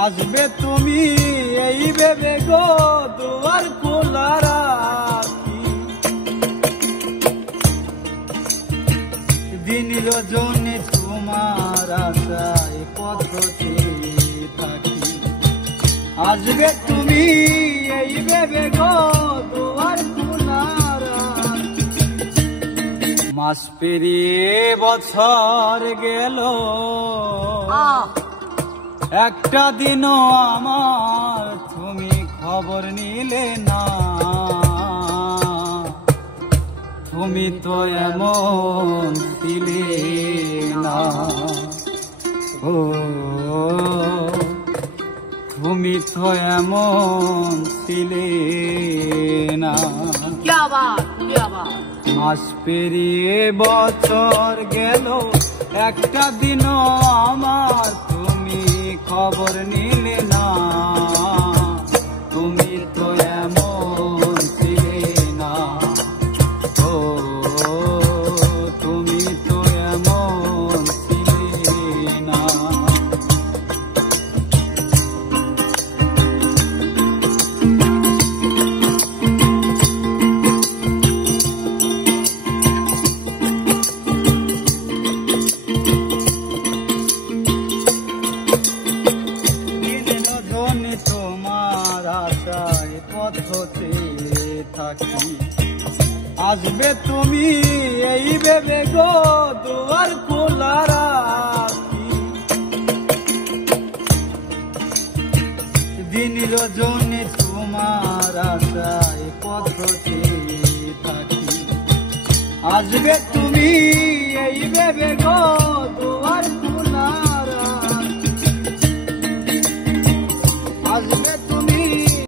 আসবে তুমি এই ভেবে গো দুয়ার খোলা রাখি, দিন রজনী তোমার আশায় পথে থাকি। আসবে তুমি এই ভেবে গো দুয়ার খোলা রাখি। মাস পেরিয়ে বছর গেল, একটা দিনও আমার তুমি খবর নিলে না। তুমি তো এমন দিলে না, ও তুমি তো এমন দিলে না। মাস পেরিয়ে বছর গেল, একটা দিনও আমার তুমি খবর নিলে না। তুমি তো এমন ছিলে না, ও তুমি তো এমন ছিলে না। তোমার আশায় পথে থাকি। আসবে তুমি এই ভেবে গো দুয়ার খোলা রাখি, দিন রজনী তোমার আশায় পথে থাকি। আসবে তুমি এই ভেবে গো